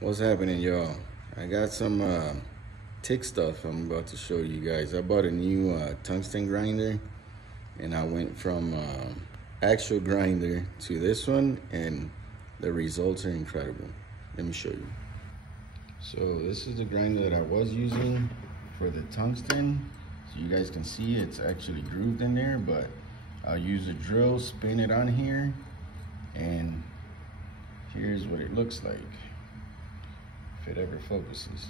What's happening, y'all? I got some TIG stuff I'm about to show you guys. I bought a new tungsten grinder, and I went from actual grinder to this one, and the results are incredible. Let me show you. So this is the grinder that I was using for the tungsten. So you guys can see it's actually grooved in there, but I'll use a drill, spin it on here, and here's what it looks like. If it ever focuses.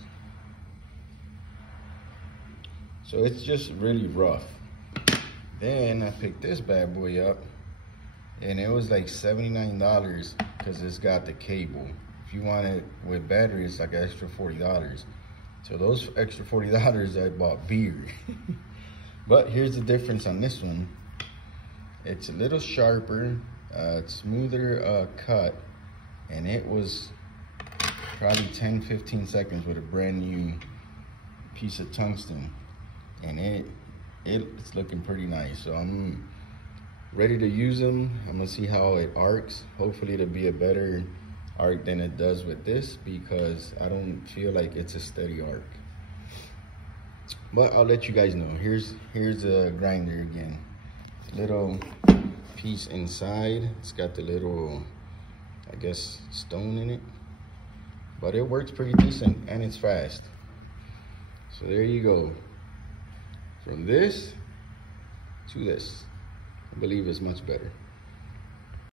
So it's just really rough. Then I picked this bad boy up, and it was like $79 because it's got the cable. If you want it with battery, it's like an extra $40. So those extra $40 I bought beer. But here's the difference on this one. It's a little sharper, smoother cut, and it was probably 10-15 seconds with a brand new piece of tungsten, and it's looking pretty nice. So I'm ready to use them. I'm gonna see how it arcs. Hopefully it'll be a better arc than it does with this, because I don't feel like it's a steady arc. But I'll let you guys know. Here's a grinder again. Little piece inside. It's got the little, I guess, stone in it. But it works pretty decent, and it's fast. So there you go. From this to this. I believe it's much better.